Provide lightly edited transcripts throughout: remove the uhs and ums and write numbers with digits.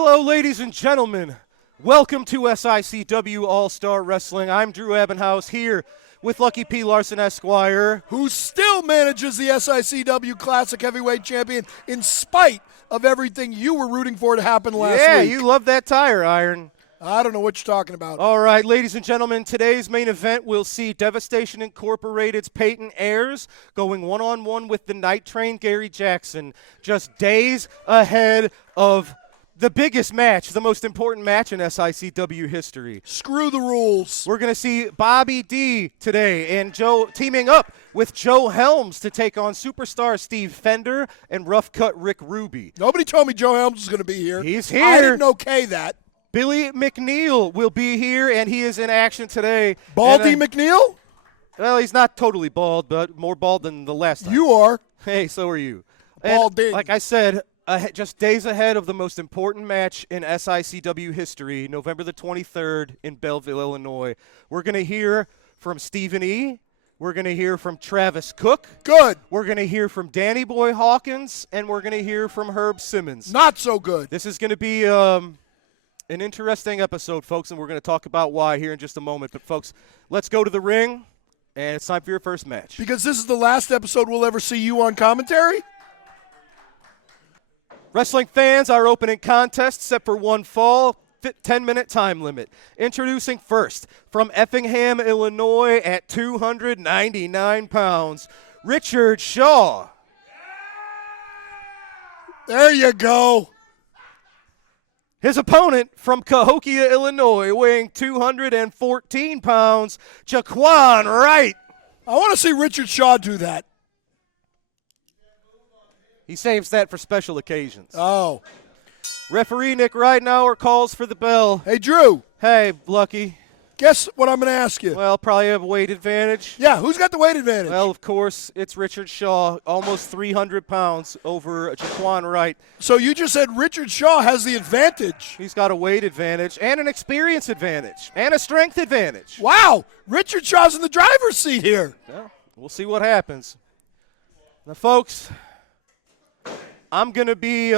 Hello, ladies and gentlemen. Welcome to SICW All-Star Wrestling. I'm Drew Ebenhaus here with Lucky P. Larson Esquire, who still manages the SICW Classic Heavyweight Champion in spite of everything you were rooting for to happen last week. Yeah, you love that tire iron. I don't know what you're talking about. All right, ladies and gentlemen, today's main event will see Devastation Incorporated's Peyton Ayers going one-on-one with the Night Train, Gary Jackson, just days ahead of the biggest match, the most important match in SICW history. Screw the rules. We're going to see Bobby D today and Joe teaming up with Joe Helms to take on superstar Steve Fender and rough cut Rick Ruby. Nobody told me Joe Helms was going to be here. He's here. I didn't okay that. Billy McNeil will be here, and he is in action today. Baldy McNeil? Well, he's not totally bald, but more bald than the last time. You are. Hey, so are you. Balding. Like I said, just days ahead of the most important match in SICW history, November the 23rd in Belleville, Illinois. We're going to hear from Stephen E. We're going to hear from Travis Cook. Good. We're going to hear from Danny Boy Hawkins, and we're going to hear from Herb Simmons. Not so good. This is going to be an interesting episode, folks, and we're going to talk about why here in just a moment. But, folks, let's go to the ring, and it's time for your first match. Because this is the last episode we'll ever see you on commentary? Wrestling fans, our opening contest set for one fall, 10-minute time limit. Introducing first, from Effingham, Illinois, at 299 pounds, Richard Shaw. There you go. His opponent from Cahokia, Illinois, weighing 214 pounds, Jaquan Wright. I want to see Richard Shaw do that. He saves that for special occasions. Oh. Referee Nick Ridenauer calls for the bell. Hey, Drew. Hey, Lucky. Guess what I'm going to ask you? Well, probably have a weight advantage. Yeah, who's got the weight advantage? Well, of course, it's Richard Shaw, almost 300 pounds over Jaquan Wright. So you just said Richard Shaw has the advantage. He's got a weight advantage and an experience advantage and a strength advantage. Wow, Richard Shaw's in the driver's seat here. Well, we'll see what happens. Now, folks, I'm going to be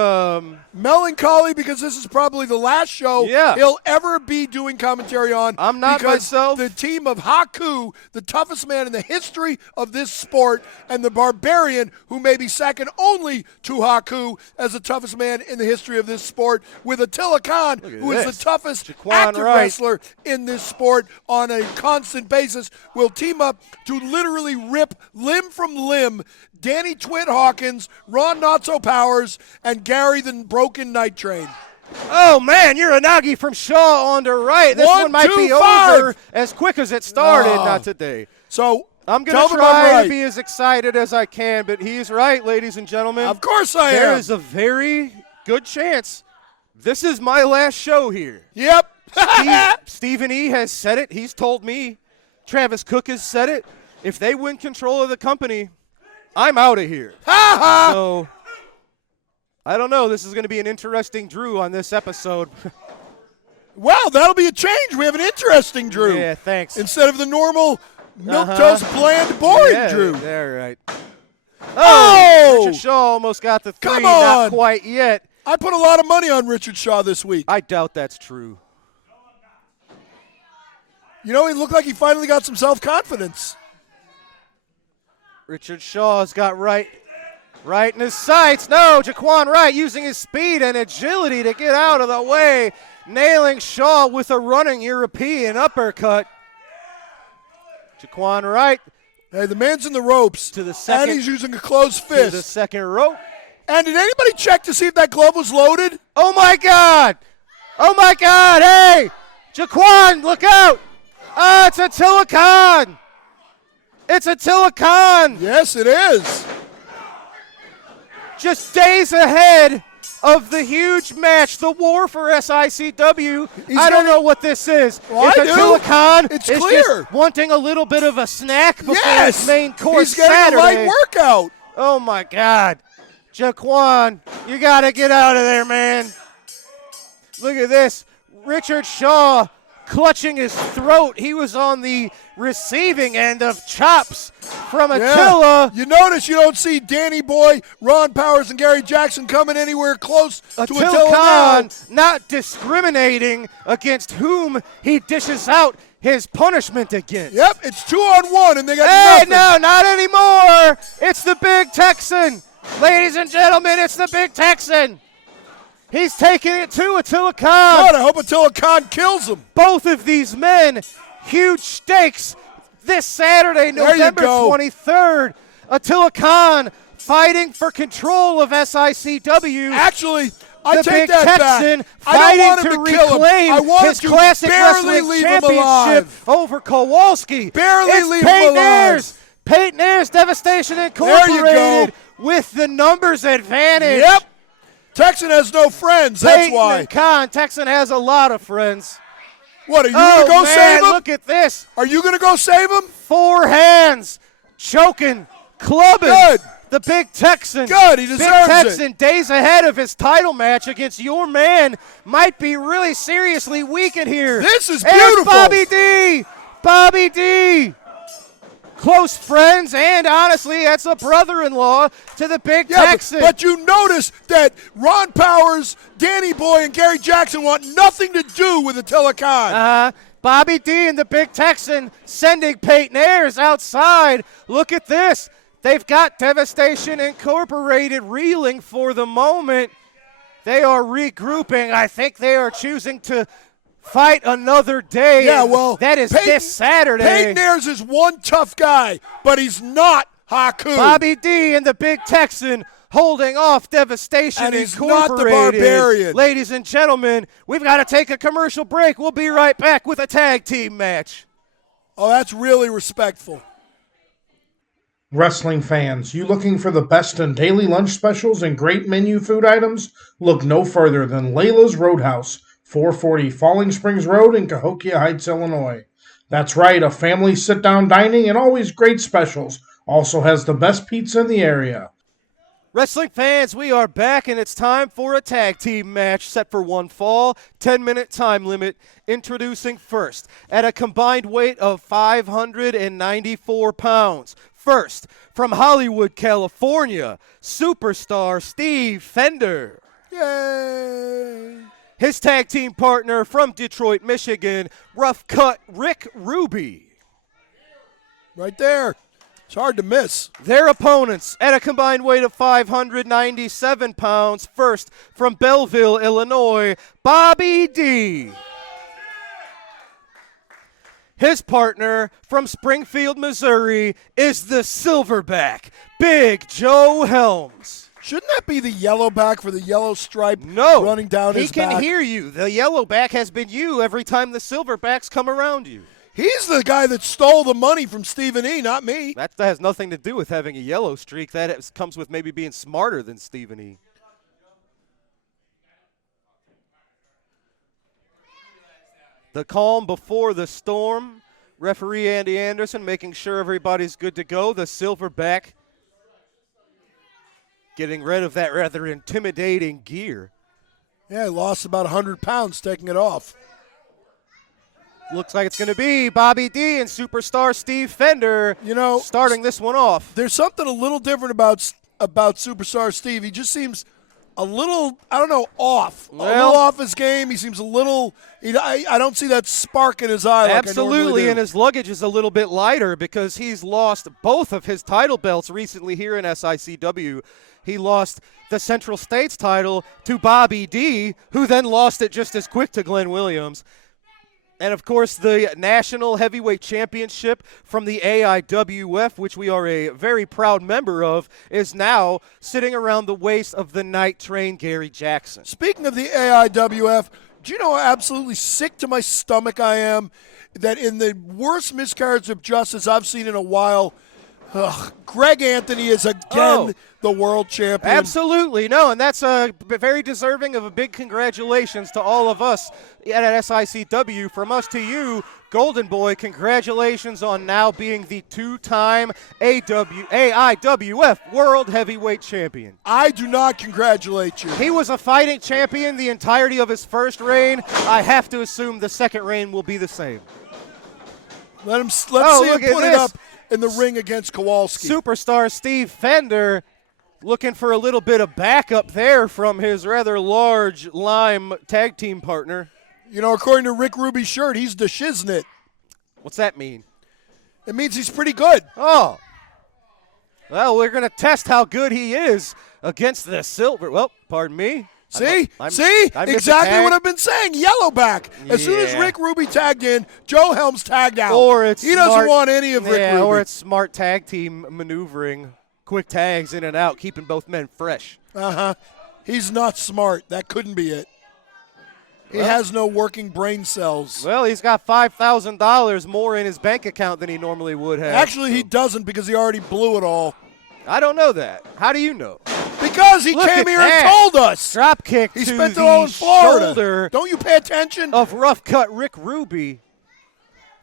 melancholy because this is probably the last show he'll ever be doing commentary on. I'm not myself. The team of Haku, the toughest man in the history of this sport, and the Barbarian, who may be second only to Haku as the toughest man in the history of this sport, with Attila Khan, who is the toughest active wrestler in this sport on a constant basis, will team up to literally rip limb from limb Danny Twit Hawkins, Ron Notso Powers, and Gary the Broken Night Train. Oh, man, Uranagi from Shaw on to Wright. This one might be over as quick as it started. Not today. So I'm going to try to be as excited as I can, but he's right, ladies and gentlemen. Of course I am. There is a very good chance this is my last show here. Yep. Stephen E. has said it. He's told me. Travis Cook has said it. If they win control of the company, I'm out of here. So, I don't know. This is going to be an interesting Drew on this episode. Well, that'll be a change. We have an interesting Drew. Yeah, thanks. Instead of the normal milquetoast, bland, boring Drew. Yeah, right. Oh! Richard Shaw almost got the three. Come on. Not quite yet. I put a lot of money on Richard Shaw this week. I doubt that's true. You know, he looked like he finally got some self-confidence. Richard Shaw's got Wright in his sights. No, Jaquan Wright using his speed and agility to get out of the way, nailing Shaw with a running European uppercut. Jaquan Wright. Hey, the man's in the ropes. To the second. And he's using a closed fist. To the second rope. And did anybody check to see if that glove was loaded? Oh, my God. Oh, my God. Hey, Jaquan, look out. It's Attila Khan. It's Attila Khan. Yes, it is. Just days ahead of the huge match, the war for SICW. I don't know what this is. Well, if Attila Khan is just wanting a little bit of a snack before his main course he's getting Saturday. a light workout. Oh, my God. Jaquan, you got to get out of there, man. Look at this. Richard Shaw clutching his throat. He was on the receiving end of chops from Attila. You notice you don't see Danny Boy, Ron Powers, and Gary Jackson coming anywhere close to Attila Khan not discriminating against whom he dishes out his punishment against. Yep, it's 2-on-1, and they got nothing. No, not anymore. It's the Big Texan. Ladies and gentlemen, it's the Big Texan. He's taking it to Attila Khan. God, I hope Attila Khan kills him. Both of these men, huge stakes this Saturday, November 23rd. Attila Khan fighting for control of SICW. Actually, I the take Big that Texan back. I don't want him fighting to to kill him. I reclaim want his him to classic barely wrestling leave him championship alive. over Kowalski. Barely it's leave Peyton him alive. Ayers. Peyton Ayers, Devastation There Incorporated you go. with the numbers advantage. Yep. Texan has no friends, that's Peyton why. and Khan, Texan has a lot of friends. What, are you going to go save him? Look at this. Are you going to go save him? 4 hands, choking, clubbing. Good. The Big Texan. Good, he deserves Big Texan, it. days ahead of his title match against your man, might be really seriously weakened here. This is There's beautiful. Bobby D. Bobby D. Close friends, and honestly, that's a brother-in-law to the Big Texan. But you notice that Ron Powers, Danny Boy, and Gary Jackson want nothing to do with Attila Khan. Bobby D and the Big Texan sending Peyton Ayers outside. Look at this. They've got Devastation Incorporated reeling for the moment. They are regrouping. I think they are choosing to fight another day. Yeah, well, that is this Saturday. Peyton Ayers is one tough guy, but he's not Haku. Bobby D and the Big Texan holding off Devastation and he's Incorporated. not the Barbarian. Ladies and gentlemen, we've got to take a commercial break. We'll be right back with a tag team match. Oh, that's really respectful. Wrestling fans, you looking for the best in daily lunch specials and great menu food items? Look no further than Layla's Roadhouse, 440 Falling Springs Road in Cahokia Heights, Illinois. That's right, a family sit-down dining and always great specials. Also has the best pizza in the area. Wrestling fans, we are back, and it's time for a tag team match set for one fall, 10-minute time limit. Introducing first, at a combined weight of 594 pounds. First, from Hollywood, California, superstar Steve Fender. Yay! His tag team partner from Detroit, Michigan, Rough Cut Rick Ruby. Right there. It's hard to miss. Their opponents at a combined weight of 597 pounds. First, from Belleville, Illinois, Bobby D. His partner from Springfield, Missouri, is the Silverback, Big Joe Helms. Shouldn't that be the yellowback for the yellow stripe running down his back? He can hear you. The yellowback has been you every time the Silverbacks come around you. He's the guy that stole the money from Stephen E., not me. That has nothing to do with having a yellow streak. That comes with maybe being smarter than Stephen E. The calm before the storm. Referee Andy Anderson making sure everybody's good to go. The Silverback getting rid of that rather intimidating gear. Yeah, he lost about 100 pounds taking it off. Looks like it's going to be Bobby D and superstar Steve Fender, starting this one off. There's something a little different about superstar Steve. He just seems a little, off. A little off his game. He seems a little, I don't see that spark in his eye like I normally Absolutely, do. and his luggage is a little bit lighter because he's lost both of his title belts recently here in SICW. He lost the Central States title to Bobby D, who then lost it just as quick to Glenn Williams. And, of course, the National Heavyweight Championship from the AIWF, which we are a very proud member of, is now sitting around the waist of the Night Train, Gary Jackson. Speaking of the AIWF, do you know how absolutely sick to my stomach I am that in the worst miscarriage of justice I've seen in a while, Greg Anthony is again the world champion. Absolutely, no, and that's very deserving of a big congratulations to all of us at SICW. From us to you, Golden Boy, congratulations on now being the two-time AIWF World Heavyweight Champion. I do not congratulate you. He was a fighting champion the entirety of his first reign. I have to assume the second reign will be the same. Let's see him put it up in the ring against Kowalski. Superstar Steve Fender looking for a little bit of backup there from his rather large Lime tag team partner. You know, according to Rick Ruby's shirt, he's the shiznit. What's that mean? It means he's pretty good. Oh. Well, we're going to test how good he is against the Silver. Well, pardon me. See? I Exactly what I've been saying. Yellowback. As soon as Rick Ruby tagged in, Joe Helms tagged out. Or it's he doesn't want any of Rick Ruby. Or it's smart tag team maneuvering, quick tags in and out, keeping both men fresh. He's not smart. That couldn't be it. He has no working brain cells. Well, he's got $5,000 more in his bank account than he normally would have. Actually, he doesn't because he already blew it all. I don't know that. How do you know? Because he came here and told us. Drop kick he to spent the it all in Florida. shoulder. Don't you pay attention? Of rough cut Rick Ruby.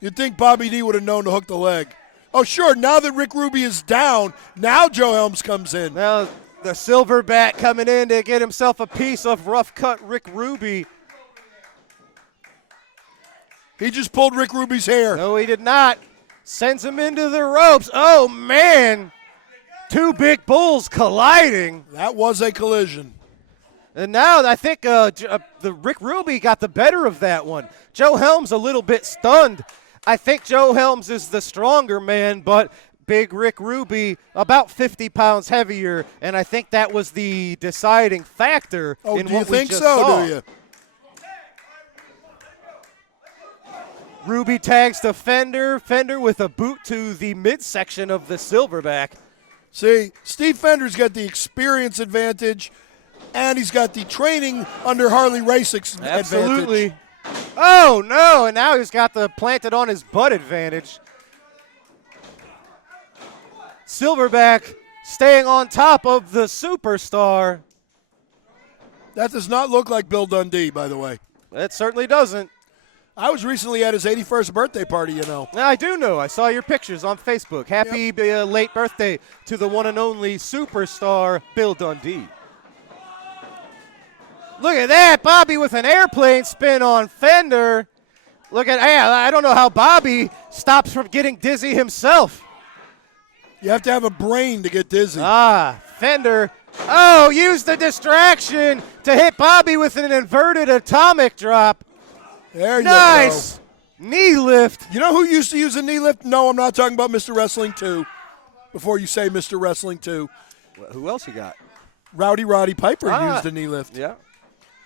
You'd think Bobby D would have known to hook the leg. Oh, sure. Now that Rick Ruby is down, now Joe Helms comes in. Now the Silverback coming in to get himself a piece of rough cut Rick Ruby. He just pulled Rick Ruby's hair. No, he did not. Sends him into the ropes. Oh, man. Two big bulls colliding. That was a collision. And now I think the Rick Ruby got the better of that one. Joe Helms a little bit stunned. I think Joe Helms is the stronger man, but big Rick Ruby about 50 pounds heavier, and I think that was the deciding factor in what we just saw. Oh, do you think so, do you? Ruby tags to Fender. Fender with a boot to the midsection of the Silverback. See, Steve Fender's got the experience advantage, and he's got the training under Harley Racing's Absolutely. advantage. Oh, no, and now he's got the planted on his butt advantage. Silverback staying on top of the superstar. That does not look like Bill Dundee, by the way. It certainly doesn't. I was recently at his 81st birthday party, you know. I do know. I saw your pictures on Facebook. Happy late birthday to the one and only superstar, Bill Dundee. Look at that. Bobby with an airplane spin on Fender. Look at that. I don't know how Bobby stops from getting dizzy himself. You have to have a brain to get dizzy. Fender. Oh, use the distraction to hit Bobby with an inverted atomic drop. There you nice. Knee lift. You know who used to use a knee lift? No, I'm not talking about Mr. Wrestling 2. Before you say Mr. Wrestling 2. Well, who else you got? Roddy Piper used a knee lift. Yeah.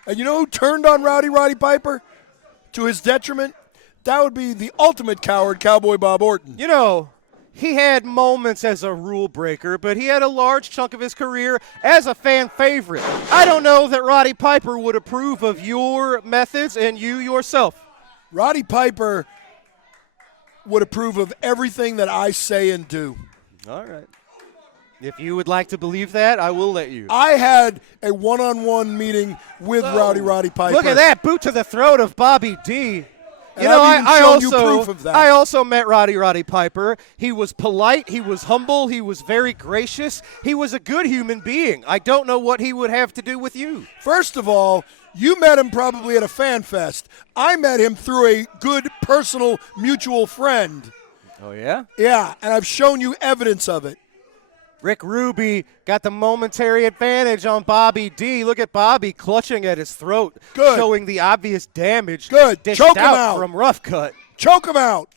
And you know who turned on Roddy Piper to his detriment? That would be the ultimate coward, Cowboy Bob Orton. You know, he had moments as a rule breaker, but he had a large chunk of his career as a fan favorite. I don't know that Roddy Piper would approve of your methods and you yourself. Roddy Piper would approve of everything that I say and do. All right. If you would like to believe that, I will let you. I had a one-on-one meeting with Roddy Piper. Look at that, boot to the throat of Bobby D. You know, I also met Roddy Piper. He was polite. He was humble. He was very gracious. He was a good human being. I don't know what he would have to do with you. First of all, you met him probably at a fan fest. I met him through a good personal mutual friend. Oh, yeah? Yeah, and I've shown you evidence of it. Rick Ruby got the momentary advantage on Bobby D. Look at Bobby clutching at his throat, showing the obvious damage. Good. Choke him out from rough cut. Choke him out.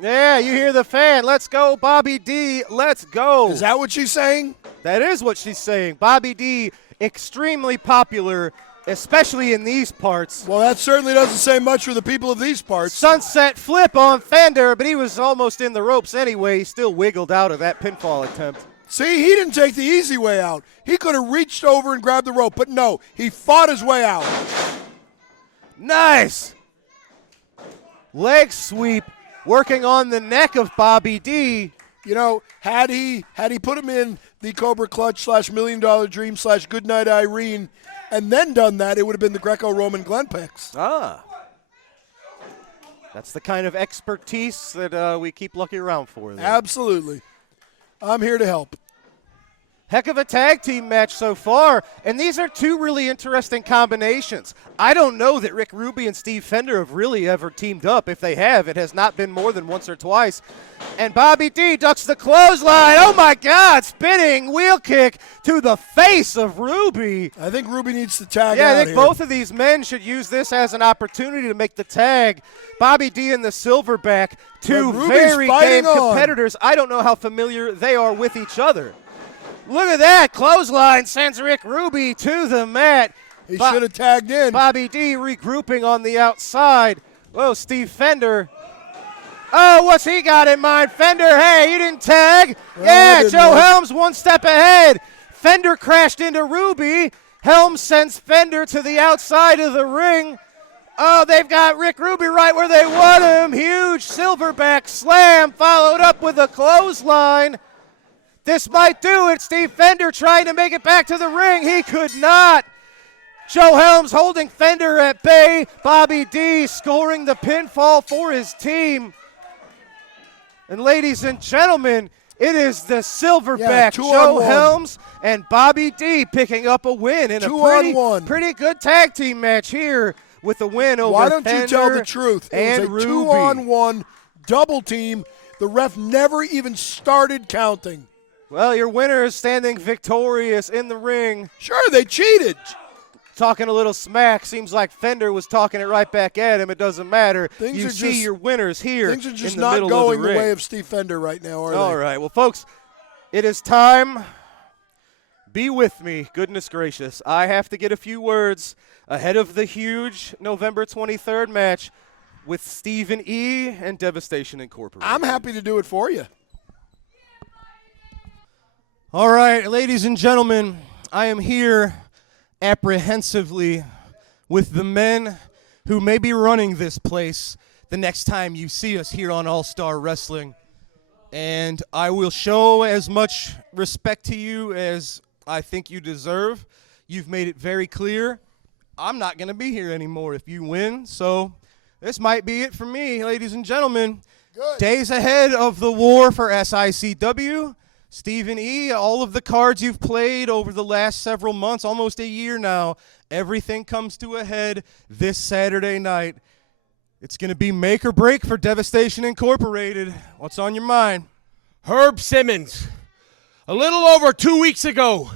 Yeah, you hear the fan. Let's go, Bobby D. Let's go. Is that what she's saying? That is what she's saying. Bobby D, extremely popular, especially in these parts. Well, that certainly doesn't say much for the people of these parts. Sunset flip on Fender, but he was almost in the ropes anyway. He still wiggled out of that pinfall attempt. See, he didn't take the easy way out. He could have reached over and grabbed the rope, but no, he fought his way out. Nice. Leg sweep working on the neck of Bobby D. You know, had he put him in the Cobra Clutch / $1 Million Dream / Goodnight Irene and then done that, it would have been the Greco-Roman Glenpex. That's the kind of expertise that we keep looking around for there. Absolutely. I'm here to help. Heck of a tag team match so far, and these are two really interesting combinations. I don't know that Rick Ruby and Steve Fender have really ever teamed up. If they have, it has not been more than once or twice. And Bobby D ducks the clothesline. Oh my God, spinning wheel kick to the face of Ruby. I think Ruby needs to tag Yeah, out I think here. both of these men should use this as an opportunity to make the tag. Bobby D and the Silverback, two But Ruby's very fighting game on. competitors. I don't know how familiar they are with each other. Look at that. Clothesline sends Rick Ruby to the mat. He should have tagged in. Bobby D regrouping on the outside. Whoa, Steve Fender. Oh, what's he got in mind? Fender, hey, you didn't tag. Yeah, didn't Joe work. Helms one step ahead. Fender crashed into Ruby. Helms sends Fender to the outside of the ring. Oh, they've got Rick Ruby right where they want him. Huge Silverback slam followed up with a clothesline. This might do it. Steve Fender trying to make it back to the ring. He could not. Joe Helms holding Fender at bay. Bobby D scoring the pinfall for his team. And ladies and gentlemen, it is the Silverback, Joe Helms and Bobby D picking up a win in a pretty good tag team match here with a win over Why don't Fender you tell the truth? It was a Ruby. 2-on-1 double team. The ref never even started counting. Well, your winner is standing victorious in the ring. Sure, they cheated. Talking a little smack. Seems like Fender was talking it right back at him. It doesn't matter. You see your winners here Things are just in the not middle going of the the ring. way of Steve Fender right now, are they? All right. Well, folks, it is time. Be with me. Goodness gracious. I have to get a few words ahead of the huge November 23rd match with Stephen E. and Devastation Incorporated. I'm happy to do it for you. All right, ladies and gentlemen, I am here apprehensively with the men who may be running this place the next time you see us here on All-Star Wrestling. And I will show as much respect to you as I think you deserve. You've made it very clear I'm not going to be here anymore if you win. So this might be it for me, ladies and gentlemen. Good. Days ahead of the war for SICW. Stephen E., all of the cards you've played over the last several months, almost a year now, everything comes to a head this Saturday night. It's going to be make or break for Devastation Incorporated. What's on your mind? Herb Simmons, a little over 2 weeks ago,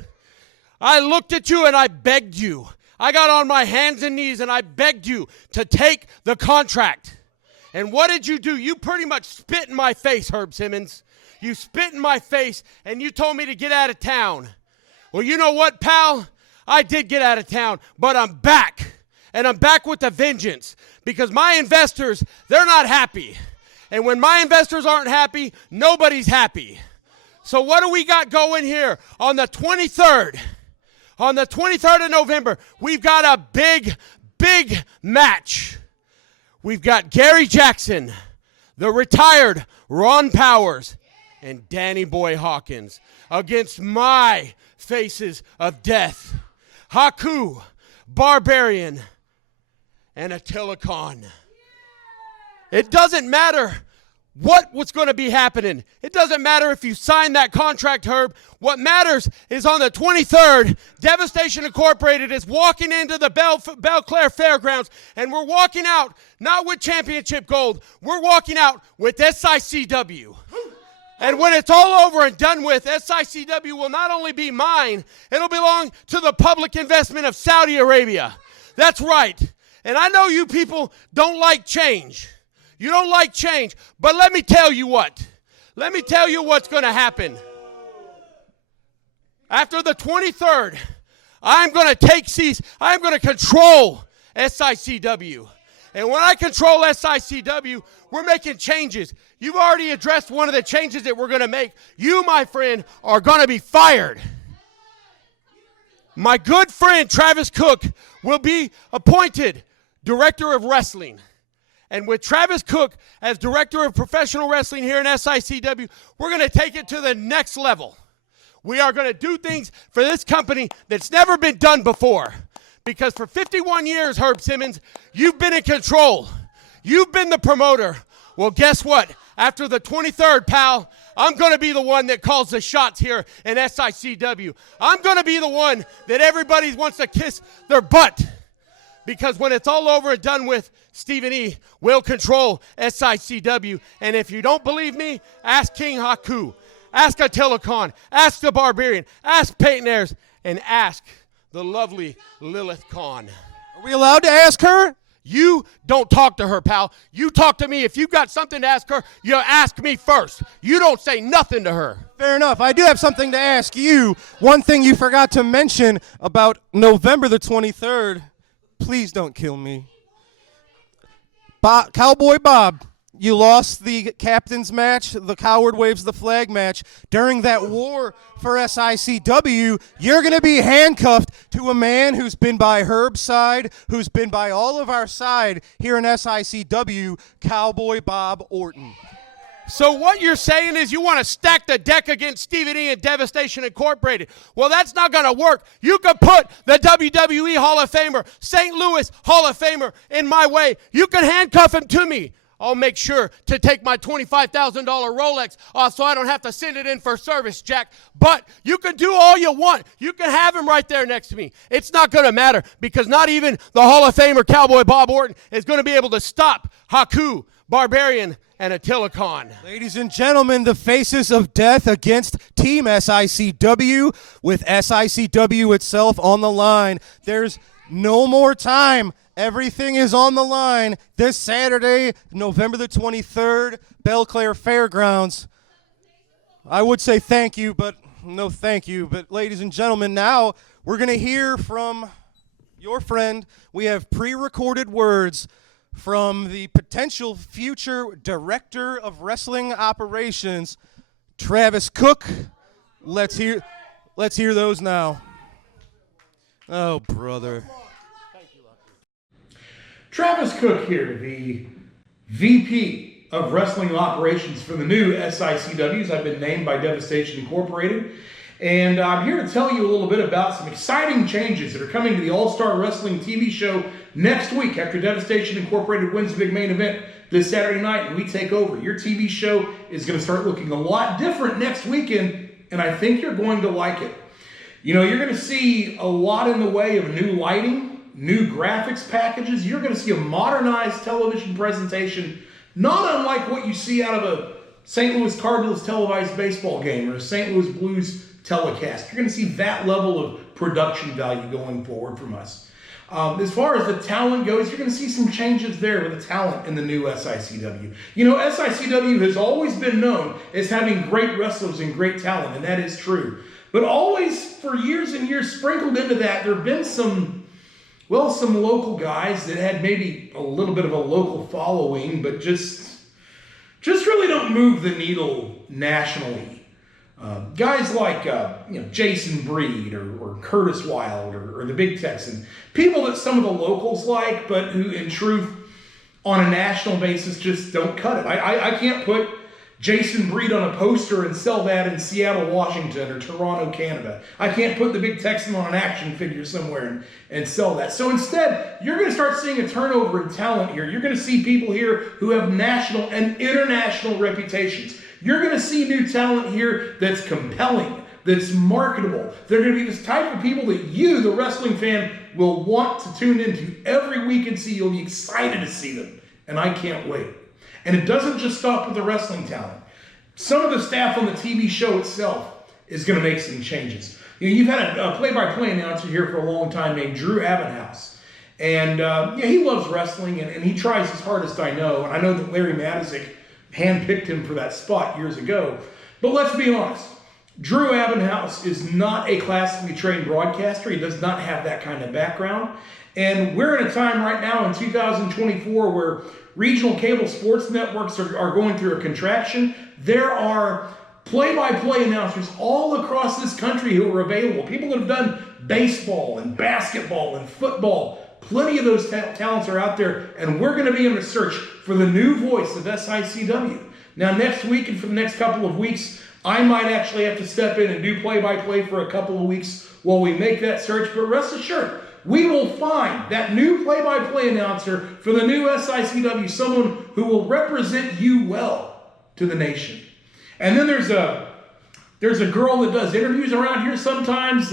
I looked at you and I begged you. I got on my hands and knees and I begged you to take the contract. And what did you do? You pretty much spit in my face, Herb Simmons. You spit in my face and you told me to get out of town. Well, you know what, pal? I did get out of town, but I'm back. And I'm back with a vengeance because my investors, they're not happy. And when my investors aren't happy, nobody's happy. So what do we got going here on the 23rd? On the 23rd of November, we've got a big match. We've got Gary Jackson, the retired Ron Powers, and Danny Boy Hawkins against my faces of death, Haku, Barbarian, and Attila Khan. It doesn't matter what's going to be happening. It doesn't matter if you sign that contract, Herb. What matters is on the 23rd, Devastation Incorporated is walking into the Belclair Fairgrounds, and we're walking out not with championship gold. We're walking out with SICW. And when it's all over and done with, SICW will not only be mine, it'll belong to the public investment of Saudi Arabia. That's right. And I know you people don't like change. You don't like change. But let me tell you what. Let me tell you what's going to happen. After the 23rd, I'm going to take seats. I'm going to control SICW. And when I control SICW, we're making changes. You've already addressed one of the changes that we're going to make. You, my friend, are going to be fired. My good friend Travis Cook will be appointed Director of Wrestling. And with Travis Cook as Director of Professional Wrestling here in SICW, we're going to take it to the next level. We are going to do things for this company that's never been done before. Because for 51 years, Herb Simmons, you've been in control. You've been the promoter. Well, guess what? After the 23rd, pal, I'm going to be the one that calls the shots here in SICW. I'm going to be the one that everybody wants to kiss their butt. Because when it's all over and done with, Stephen E. will control SICW. And if you don't believe me, ask King Haku, ask Attila Khan, ask the Barbarian, ask Peyton Ayers, and ask the lovely Lilith Khan. Are we allowed to ask her? You don't talk to her, pal. You talk to me. If you've got something to ask her, you ask me first. You don't say nothing to her. Fair enough. I do have something to ask you. One thing you forgot to mention about November the 23rd. Please don't kill me. Cowboy Bob, you lost the captain's match, the Coward Waves the Flag match. During that war for SICW, you're going to be handcuffed to a man who's been by Herb's side, who's been by all of our side here in SICW, Cowboy Bob Orton. So what you're saying is you want to stack the deck against Stephen E. and Devastation Incorporated. Well, that's not going to work. You can put the WWE Hall of Famer, St. Louis Hall of Famer in my way. You can handcuff him to me. I'll make sure to take my $25,000 Rolex off so I don't have to send it in for service, Jack. But you can do all you want. You can have him right there next to me. It's not going to matter because not even the Hall of Famer Cowboy Bob Orton is going to be able to stop Haku, Barbarian, and Attila Khan. Ladies and gentlemen, the faces of death against Team SICW with SICW itself on the line. There's no more time. Everything is on the line this Saturday, November the 23rd, Belclair Fairgrounds. I would say thank you, but no thank you. But ladies and gentlemen, now we're going to hear from your friend. We have pre-recorded words from the potential future director of wrestling operations, Travis Cook. Let's hear those now. Oh, brother. Travis Cook here, the VP of Wrestling Operations for the new SICWs. I've been named by Devastation Incorporated. And I'm here to tell you a little bit about some exciting changes that are coming to the All-Star Wrestling TV show next week after Devastation Incorporated wins the big main event this Saturday night and we take over. Your TV show is going to start looking a lot different next weekend, and I think you're going to like it. You know, you're going to see a lot in the way of new lighting, new graphics packages. You're going to see a modernized television presentation, not unlike what you see out of a St. Louis Cardinals televised baseball game or a St. Louis Blues telecast. You're going to see that level of production value going forward from us. As far as the talent goes, you're going to see some changes there with the talent in the new SICW. You know, SICW has always been known as having great wrestlers and great talent, and that is true. But always, for years and years, sprinkled into that, there have been some local guys that had maybe a little bit of a local following, but just really don't move the needle nationally. Guys like Jason Breed or Curtis Wild or the Big Texan, people that some of the locals like, but who in truth on a national basis just don't cut it. I can't put Jason Breed on a poster and sell that in Seattle, Washington or Toronto, Canada. I can't put the Big Texan on an action figure somewhere and sell that. So instead, you're going to start seeing a turnover in talent here. You're going to see people here who have national and international reputations. You're going to see new talent here that's compelling, that's marketable. They're going to be this type of people that you, the wrestling fan, will want to tune into every week and see. You'll be excited to see them. And I can't wait. And it doesn't just stop with the wrestling talent. Some of the staff on the TV show itself is going to make some changes. You know, you've had a play-by-play announcer here for a long time named Drew Abenhouse. And he loves wrestling, and he tries his hardest, I know. And I know that Larry Matuszek handpicked him for that spot years ago. But let's be honest. Drew Abenhouse is not a classically trained broadcaster. He does not have that kind of background. And we're in a time right now in 2024 where regional cable sports networks are going through a contraction. There are play-by-play announcers all across this country who are available. People that have done baseball and basketball and football. Plenty of those talents are out there, and we're going to be in a search for the new voice of SICW. Now, next week and for the next couple of weeks, I might actually have to step in and do play-by-play for a couple of weeks while we make that search, but rest assured, we will find that new play-by-play announcer for the new SICW, someone who will represent you well. to the nation. And then there's a girl that does interviews around here sometimes,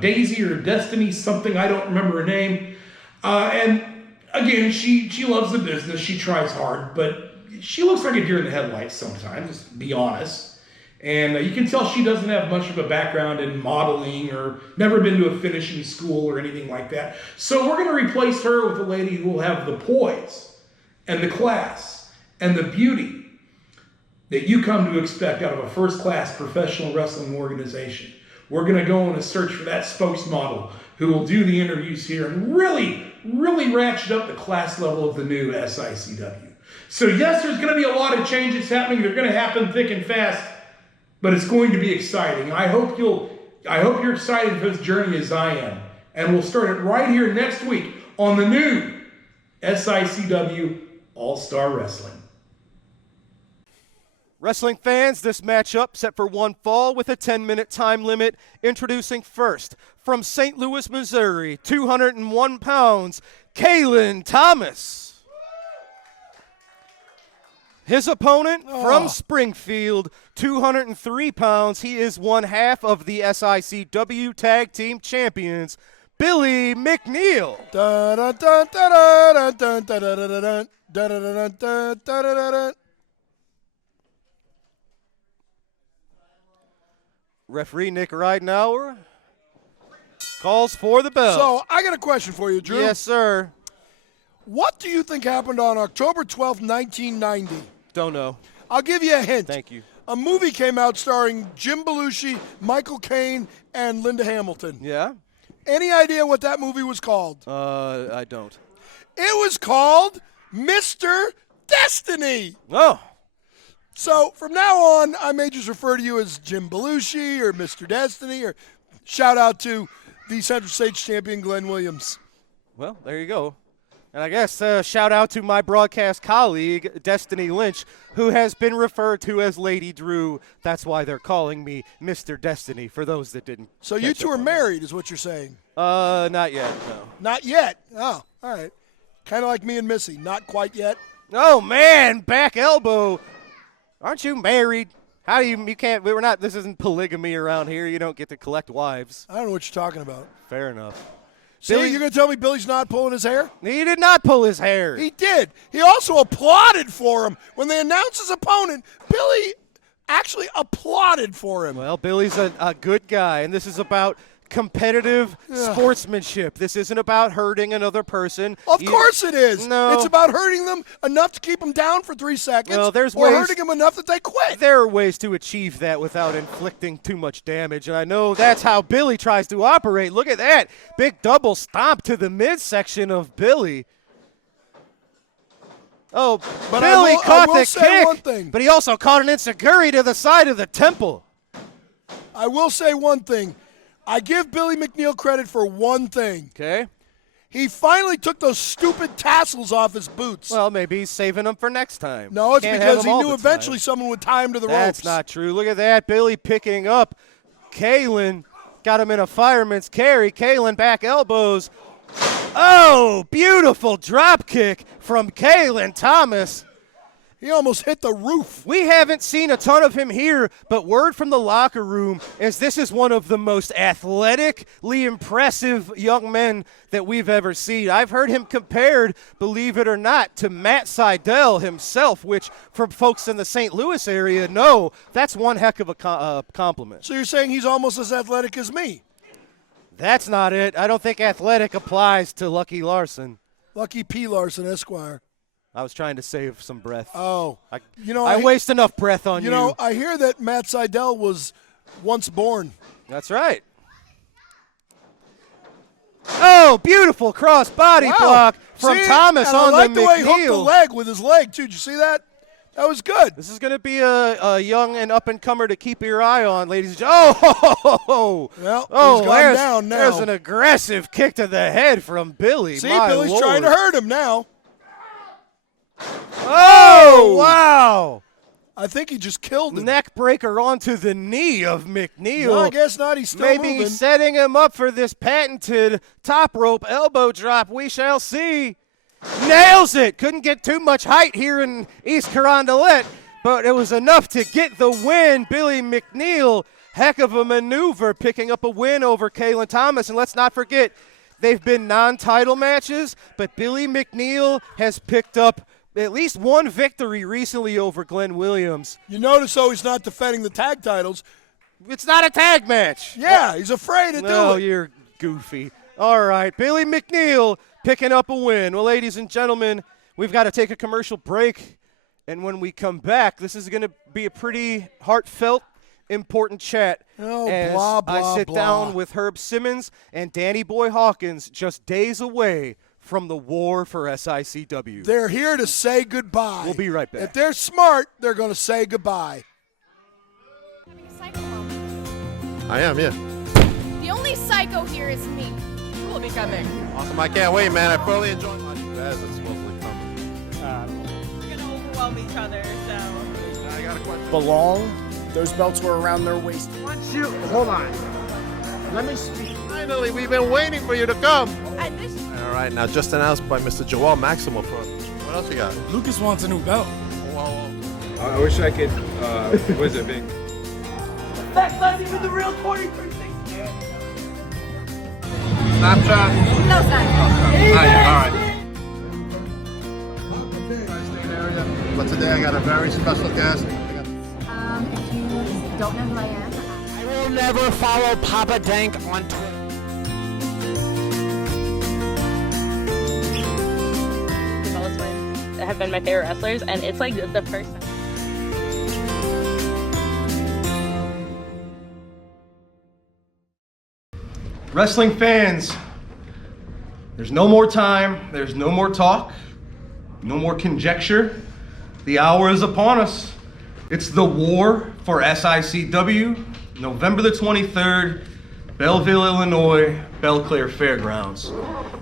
Daisy or Destiny something, I don't remember her name. And again, she loves the business, she tries hard, but she looks like a deer in the headlights sometimes, just be honest. And you can tell she doesn't have much of a background in modeling or never been to a finishing school or anything like that. So we're going to replace her with a lady who will have the poise and the class and the beauty that you come to expect out of a first-class professional wrestling organization. We're going to go on a search for that spokesmodel who will do the interviews here and really, really ratchet up the class level of the new SICW. So yes, there's going to be a lot of changes happening. They're going to happen thick and fast. But it's going to be exciting. I hope you're excited for this journey as I am. And we'll start it right here next week on the new SICW All-Star Wrestling. Wrestling fans, this matchup set for one fall with a 10-minute time limit. Introducing first, from St. Louis, Missouri, 201 pounds, Kaelin Thomas. His opponent from Springfield, 203 pounds. He is one half of the SICW Tag Team Champions, Billy McNeil. Referee Nick Ridenauer calls for the bell. So I got a question for you, Drew. Yes, sir. What do you think happened on October 12th, 1990? Don't know. I'll give you a hint. Thank you. A movie came out starring Jim Belushi, Michael Caine, and Linda Hamilton. Yeah? Any idea what that movie was called? I don't. It was called Mr. Destiny. Oh. So from now on, I may just refer to you as Jim Belushi or Mr. Destiny, or shout out to the Central States champion Glenn Williams. Well, there you go. And I guess shout out to my broadcast colleague, Destiny Lynch, who has been referred to as Lady Drew. That's why they're calling me Mr. Destiny, for those that didn't. So you two are married, is what you're saying? Not yet, no. Not yet? Oh, all right. Kind of like me and Missy. Not quite yet. Oh, man, back elbow. Aren't you married? How do you can't, we're not, this isn't polygamy around here. You don't get to collect wives. I don't know what you're talking about. Fair enough. So you're going to tell me Billy's not pulling his hair? He did not pull his hair. He did. He also applauded for him. When they announced his opponent, Billy actually applauded for him. Well, Billy's a good guy, and this is about competitive sportsmanship. This isn't about hurting another person. Of course it is. No. It's about hurting them enough to keep them down for 3 seconds, Well, there's or ways- hurting them enough that they quit. There are ways to achieve that without inflicting too much damage, and I know that's how Billy tries to operate. Look at that. Big double stomp to the midsection of Billy. Oh, But Billy I caught will the say kick, one thing. but he also caught an enziguri to the side of the temple. I will say one thing. I give Billy McNeil credit for one thing. Okay. He finally took those stupid tassels off his boots. Well, maybe he's saving them for next time. No, it's Can't have because them he all knew the eventually time. someone would tie him to the That's ropes. not true. Look at that. Billy picking up Kaelin. Got him in a fireman's carry. Kaelin back elbows. Oh, beautiful drop kick from Kaelin Thomas. He almost hit the roof. We haven't seen a ton of him here, but word from the locker room is this is one of the most athletically impressive young men that we've ever seen. I've heard him compared, believe it or not, to Matt Seidel himself, which for folks in the St. Louis area, no, that's one heck of a compliment. So you're saying he's almost as athletic as me? That's not it. I don't think athletic applies to Lucky Larson. Lucky P. Larson, Esquire. I was trying to save some breath. Oh. I waste enough breath on you. You know, I hear that Matt Seidel was once born. That's right. Oh, beautiful cross body block from Thomas and on I like the the way he hooked the McNeil. leg with his leg, too. Did you see that? That was good. This is going to be a young and up-and-comer to keep your eye on, ladies and gentlemen. Oh, Well, he's gone down now. There's an aggressive kick to the head from Billy. See, My Billy's Lord. trying to hurt him now. Oh, wow. I think he just killed him. Neck breaker onto the knee of McNeil. No, I guess not. He's still Maybe moving. he's setting him up for this patented top rope elbow drop. We shall see. Nails it. Couldn't get too much height here in East Carondelet. but it was enough to get the win. Billy McNeil, heck of a maneuver, picking up a win over Kaelin Thomas. And let's not forget, they've been non-title matches, but Billy McNeil has picked up at least one victory recently over Glenn Williams. You notice, though, he's not defending the tag titles. It's not a tag match. Yeah, he's afraid to do No, it. you're goofy. All right, Billy McNeil picking up a win. Well, ladies and gentlemen, we've got to take a commercial break. And when we come back, this is going to be a pretty heartfelt, important chat. Oh, as blah, blah, I sit blah. down with Herb Simmons and Danny Boy Hawkins, just days away from the war for SICW. They're here to say goodbye. We'll be right back. If they're smart, they're going to say goodbye. Having a psycho moment. I am, yeah. The only psycho here is me. Who will be coming? Awesome. I can't wait, man. I thoroughly enjoyed watching Baz. It's supposedly coming. We're gonna overwhelm each other, so. I got a question. Belong. Those belts were around their waist. Hold on. Let me speak. Finally, we've been waiting for you to come. And this All right, now just announced by Mr. Joel Maximo. What else you got? Lucas wants a new belt. Whoa. I wish I could, what is it, big? That's not even the real 2360. Snapchat. no sign. All right. But today I got a very special guest. If you don't know who I am, I will never follow Papa Dank on Twitter. Bella Twins have been my favorite wrestlers, and it's like the first time. Wrestling fans, there's no more time, there's no more talk, no more conjecture. The hour is upon us. It's the war for SICW, November the 23rd, Belleville, Illinois, Belclaire Fairgrounds.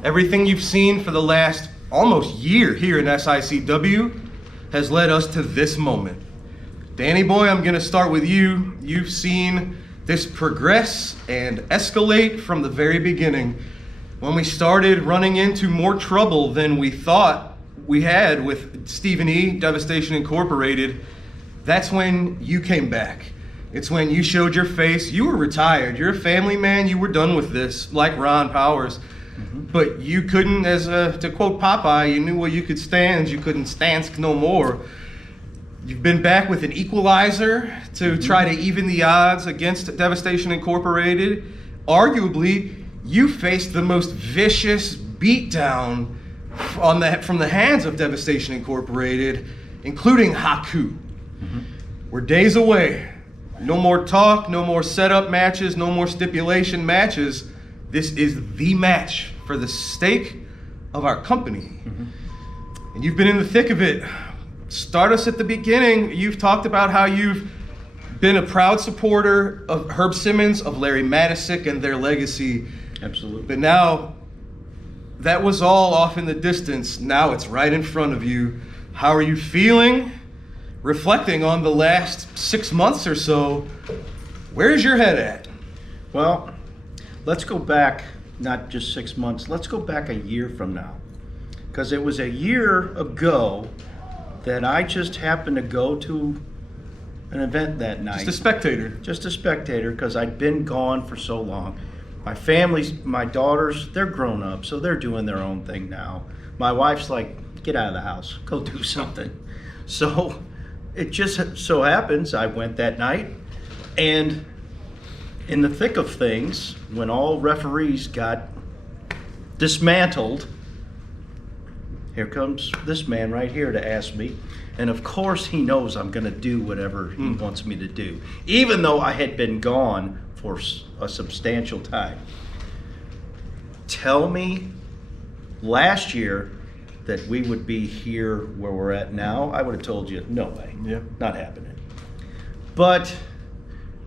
Everything you've seen for the last almost year here in SICW has led us to this moment. Danny Boy, I'm gonna start with you. You've seen this progress and escalate from the very beginning. When we started running into more trouble than we thought we had with Stephen E, Devastation Incorporated, that's when you came back. It's when you showed your face. You were retired. You're a family man. You were done with this, like Ron Powers. But you couldn't, to quote Popeye, you knew where you could stand. You couldn't stansk no more. You've been back with an equalizer to try to even the odds against Devastation Incorporated. Arguably, you faced the most vicious beatdown from the hands of Devastation Incorporated, including Haku. We're days away. No more talk, no more setup matches, no more stipulation matches. This is the match for the stake of our company. And you've been in the thick of it. Start us at the beginning. You've talked about how you've been a proud supporter of Herb Simmons, of Larry Matisick and their legacy. Absolutely. But now, that was all off in the distance. Now it's right in front of you. How are you feeling? Reflecting on the last 6 months or so, where's your head at? Well, let's go back, not just 6 months, let's go back a year from now. Because it was a year ago that I just happened to go to an event that night. Just a spectator. Just a spectator, because I'd been gone for so long. My family's, my daughters, they're grown up, so they're doing their own thing now. My wife's like, get out of the house, go do something. So it just so happens I went that night, and in the thick of things, when all referees got dismantled, here comes this man right here to ask me. And of course he knows I'm gonna do whatever he wants me to do, even though I had been gone for a substantial time. Tell me last year that we would be here where we're at now, I would have told you, no way, not happening. But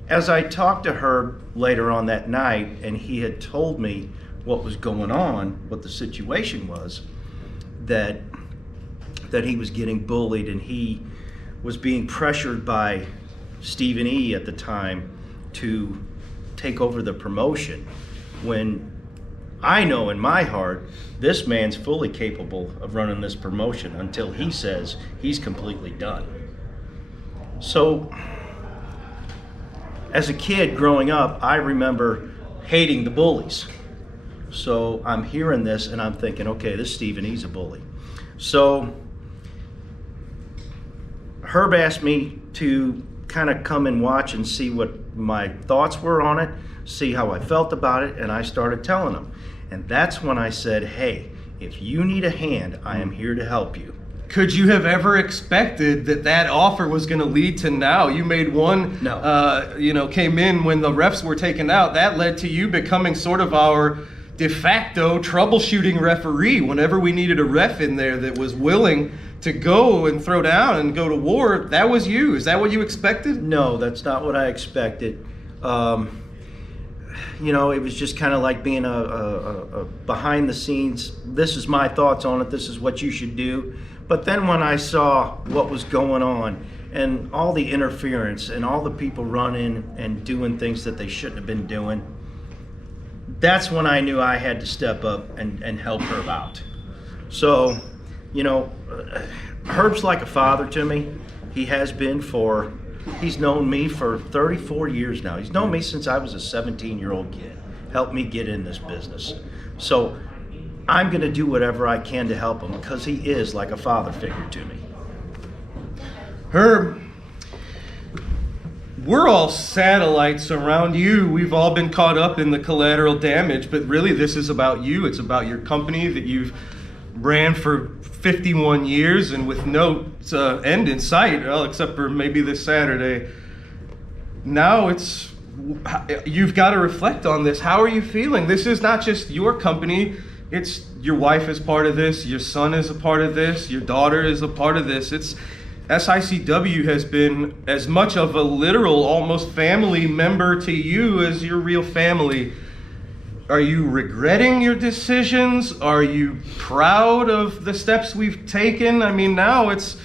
as I talked to Herb later on that night, and he had told me what was going on, what the situation was, that he was getting bullied and he was being pressured by Stephen E at the time to take over the promotion, when I know in my heart this man's fully capable of running this promotion until he says he's completely done. So as a kid growing up, I remember hating the bullies. So I'm hearing this and I'm thinking, okay, this Stephen, he's a bully. So Herb asked me to kind of come and watch and see what my thoughts were on it, see how I felt about it, and I started telling him. And that's when I said, hey, if you need a hand, I am here to help you. Could you have ever expected that offer was going to lead to now? You made one, No. Came in when the refs were taken out. That led to you becoming sort of our de facto troubleshooting referee. Whenever we needed a ref in there that was willing to go and throw down and go to war, that was you. Is that what you expected? No, that's not what I expected. It was just kind of like being a behind the scenes, this is my thoughts on it, this is what you should do. But then when I saw what was going on and all the interference and all the people running and doing things that they shouldn't have been doing, that's when I knew I had to step up and help Herb out. So, Herb's like a father to me. He has been he's known me for 34 years now. He's known me since I was a 17-year-old kid. Helped me get in this business. So I'm going to do whatever I can to help him because he is like a father figure to me. Herb, we're all satellites around you. We've all been caught up in the collateral damage, but really this is about you. It's about your company that you've ran for 51 years and with no end in sight, well, except for maybe this Saturday. Now you've got to reflect on this. How are you feeling? This is not just your company. It's your wife is part of this, your son is a part of this, your daughter is a part of this. SICW has been as much of a literal, almost family member to you as your real family. Are you regretting your decisions? Are you proud of the steps we've taken? I mean, now it's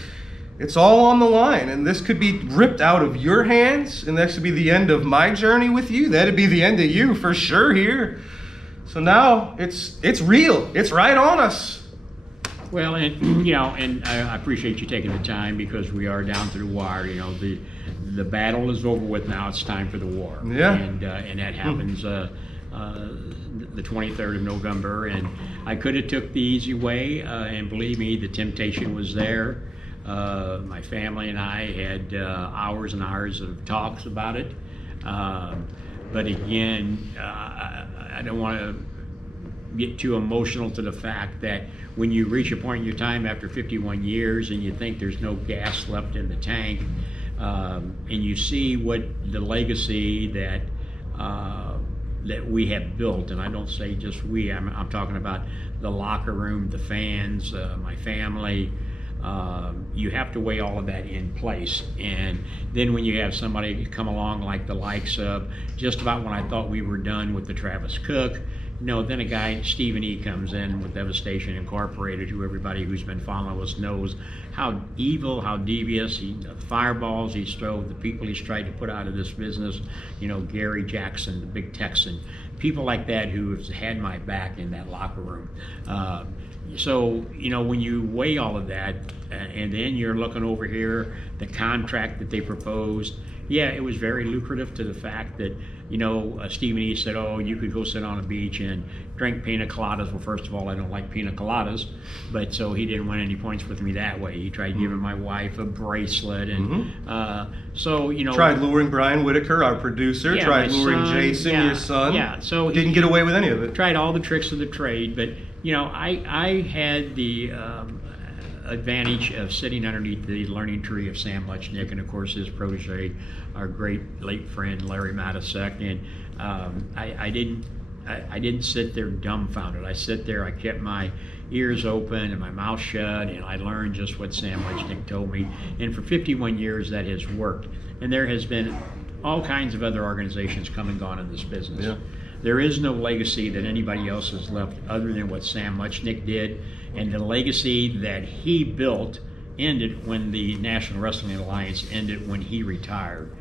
all on the line, and this could be ripped out of your hands, and this could be the end of my journey with you. That'd be the end of you for sure here. So now it's real. It's right on us. Well, and I appreciate you taking the time because we are down to the wire. The battle is over with now. It's time for the war. Yeah. And that happens the 23rd of November. And I could have took the easy way, and believe me, the temptation was there. My family and I had hours and hours of talks about it. But again, I don't want to get too emotional to the fact that when you reach a point in your time after 51 years and you think there's no gas left in the tank, and you see what the legacy that we have built, and I don't say just we, I'm talking about the locker room, the fans, my family. You have to weigh all of that in place. And then when you have somebody come along like the likes of, just about when I thought we were done with the Travis Cook, then a guy, Stephen E., comes in with Devastation Incorporated, who everybody who's been following us knows how evil, how devious, the fireballs he's thrown, the people he's tried to put out of this business, Gary Jackson, the big Texan, people like that who have had my back in that locker room. So, when you weigh all of that, and then you're looking over here, the contract that they proposed, yeah, it was very lucrative to the fact that, Stephen E. said, oh, you could go sit on a beach and drink pina coladas. Well, first of all, I don't like pina coladas, but so he didn't win any points with me that way. He tried giving my wife a bracelet, and tried luring Brian Whitaker, our producer, yeah, tried luring Jason, your son. Yeah, so didn't get away with any of it. Tried all the tricks of the trade, but I had the advantage of sitting underneath the learning tree of Sam Muchnick and of course his protege, our great late friend Larry Matisek, and I didn't sit there dumbfounded. I sit there, I kept my ears open and my mouth shut, and I learned just what Sam Muchnick told me, and for 51 years that has worked. And there has been all kinds of other organizations come and gone in this business. Yeah. There is no legacy that anybody else has left other than what Sam Muchnick did, and the legacy that he built ended when the National Wrestling Alliance ended when he retired.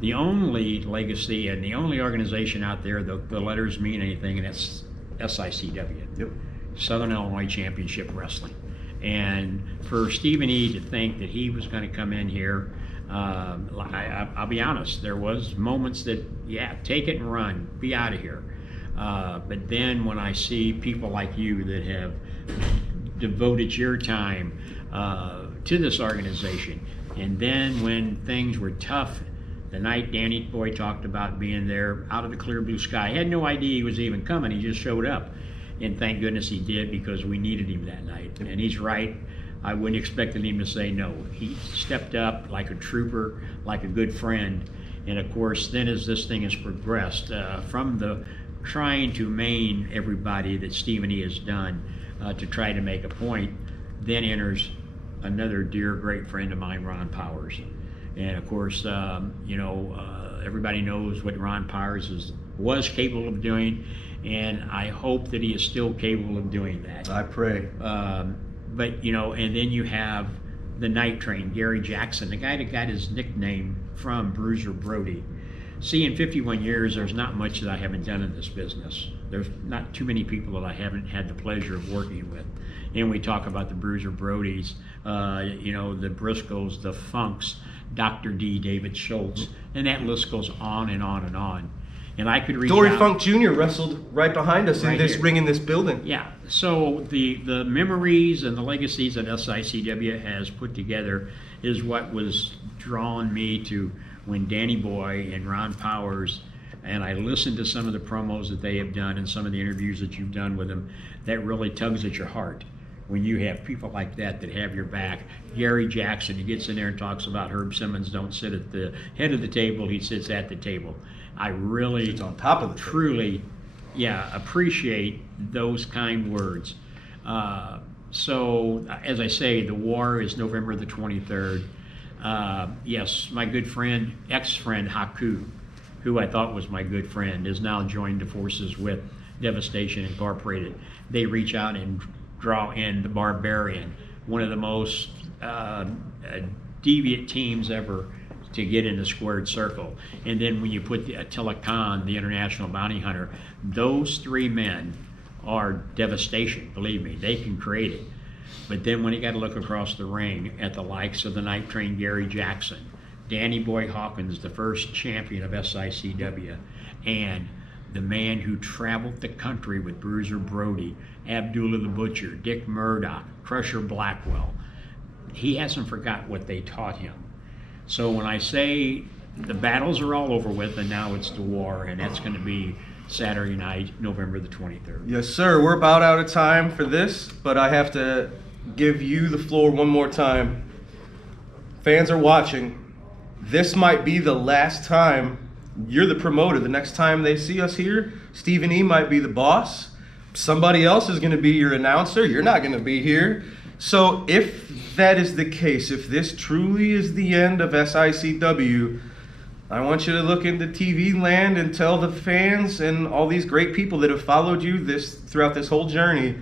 The only legacy and the only organization out there, the letters mean anything, and that's SICW, yep. Southern Illinois Championship Wrestling. And for Stephen E. to think that he was going to come in here I'll be honest, there was moments that, yeah, take it and run, be out of here. But then when I see people like you that have devoted your time to this organization, and then when things were tough, the night Danny Boy talked about being there out of the clear blue sky, I had no idea he was even coming, he just showed up. And thank goodness he did, because we needed him that night. And he's right, I wouldn't expect him to say no. He stepped up like a trooper, like a good friend. And of course, then as this thing has progressed, from the trying to maim everybody that Stephen E. has done to try to make a point, then enters another dear, great friend of mine, Ron Powers. And of course, everybody knows what Ron Powers was capable of doing, and I hope that he is still capable of doing that. I pray. But, and then you have the night train, Gary Jackson, the guy that got his nickname from Bruiser Brody. See, in 51 years, there's not much that I haven't done in this business. There's not too many people that I haven't had the pleasure of working with. And we talk about the Bruiser Brodys, the Briscoes, the Funks, Dr. D, David Schultz, and that list goes on and on and on. And I could reach Dory out. Funk Jr. wrestled right behind us Right in this here. ring in this building. Yeah, so the memories and the legacies that SICW has put together is what was drawing me to when Danny Boy and Ron Powers, and I listened to some of the promos that they have done and some of the interviews that you've done with them, that really tugs at your heart. When you have people like that have your back. Gary Jackson, he gets in there and talks about Herb Simmons don't sit at the head of the table, he sits at the table. I really It's on top of the truly appreciate those kind words. So as I say, the war is November the 23rd. Yes, my good friend, ex-friend Haku, who I thought was my good friend, is now joined the forces with Devastation Incorporated. They reach out and draw in the Barbarian, one of the most deviant teams ever to get in the squared circle. And then when you put Attila Khan, the international bounty hunter, those three men are devastation, believe me, they can create it. But then when you got to look across the ring at the likes of the night train Gary Jackson, Danny Boy Hawkins, the first champion of SICW, and the man who traveled the country with Bruiser Brody, Abdullah the Butcher, Dick Murdoch, Crusher Blackwell, he hasn't forgot what they taught him. So when I say the battles are all over with and now it's the war, and that's going to be Saturday night, November the 23rd. Yes, sir. We're about out of time for this, but I have to give you the floor one more time. Fans are watching. This might be the last time you're the promoter. The next time they see us here, Stephen E. might be the boss. Somebody else is going to be your announcer. You're not going to be here. So if that is the case, if this truly is the end of SICW, I want you to look into TV land and tell the fans and all these great people that have followed you throughout this whole journey,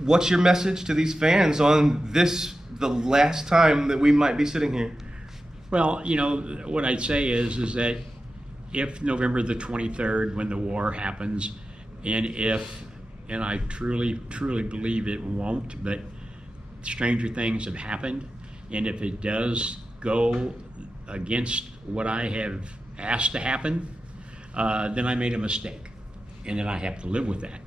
what's your message to these fans on this, the last time that we might be sitting here? Well, what I'd say is that if November the 23rd, when the war happens, and I truly, truly believe it won't, but stranger things have happened, and if it does go against what I have asked to happen, then I made a mistake, and then I have to live with that.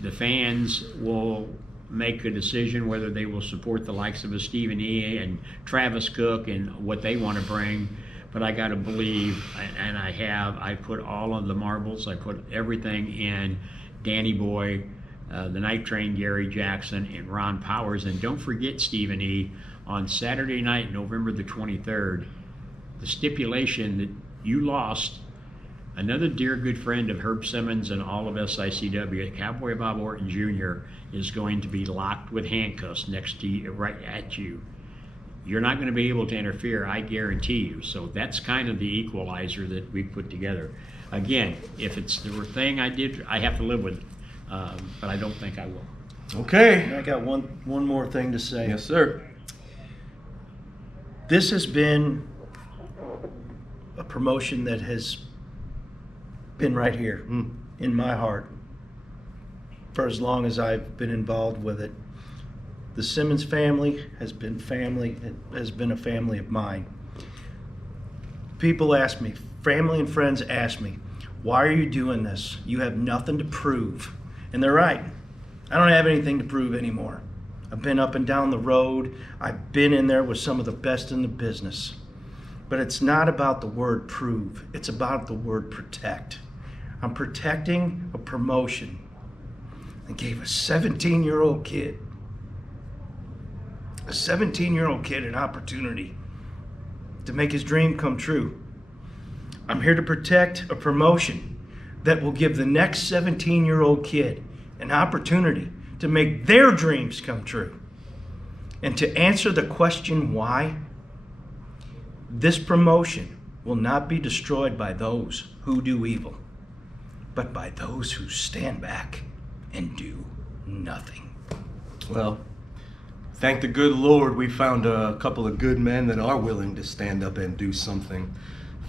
The fans will make a decision whether they will support the likes of a Stephen E. and Travis Cook and what they want to bring, but I got to believe, and I put all of the marbles, I put everything in Danny Boy, the Night Train Gary Jackson, and Ron Powers. And don't forget, Stephen E., on Saturday night, November the 23rd, the stipulation that you lost, another dear good friend of Herb Simmons and all of SICW, Cowboy Bob Orton Jr., is going to be locked with handcuffs next to you, right at you. You're not going to be able to interfere, I guarantee you. So that's kind of the equalizer that we put together. Again, if it's the thing I did, I have to live with it, but I don't think I will. Okay. I got one more thing to say. Yes, sir. This has been a promotion that has been right here in my heart for as long as I've been involved with it. The Simmons family has been a family of mine. People ask me, family and friends ask me, why are you doing this? You have nothing to prove. And they're right. I don't have anything to prove anymore. I've been up and down the road. I've been in there with some of the best in the business. But it's not about the word prove. It's about the word protect. I'm protecting a promotion that gave a 17-year-old kid an opportunity to make his dream come true. I'm here to protect a promotion that will give the next 17-year-old kid an opportunity to make their dreams come true. And to answer the question why, this promotion will not be destroyed by those who do evil, but by those who stand back and do nothing. Well, thank the good Lord we found a couple of good men that are willing to stand up and do something.